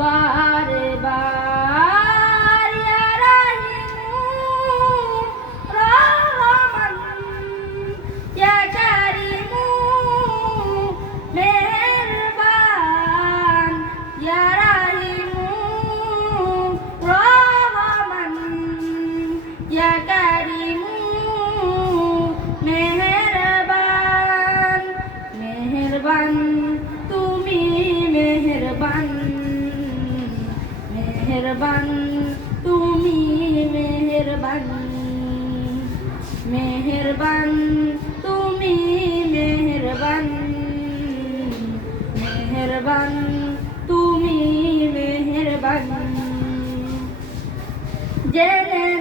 বারে বার রহমান করিমু মেহরবান রহিমু রহমান করিমু মেহরবান মেহরবান। মেহরবান তুমি মেহরবান। মেহরবান তুমি মেহরবান। মেহরবান তুমি মেহরবান। জেনে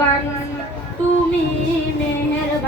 মেহরবান তুমি মেহরবান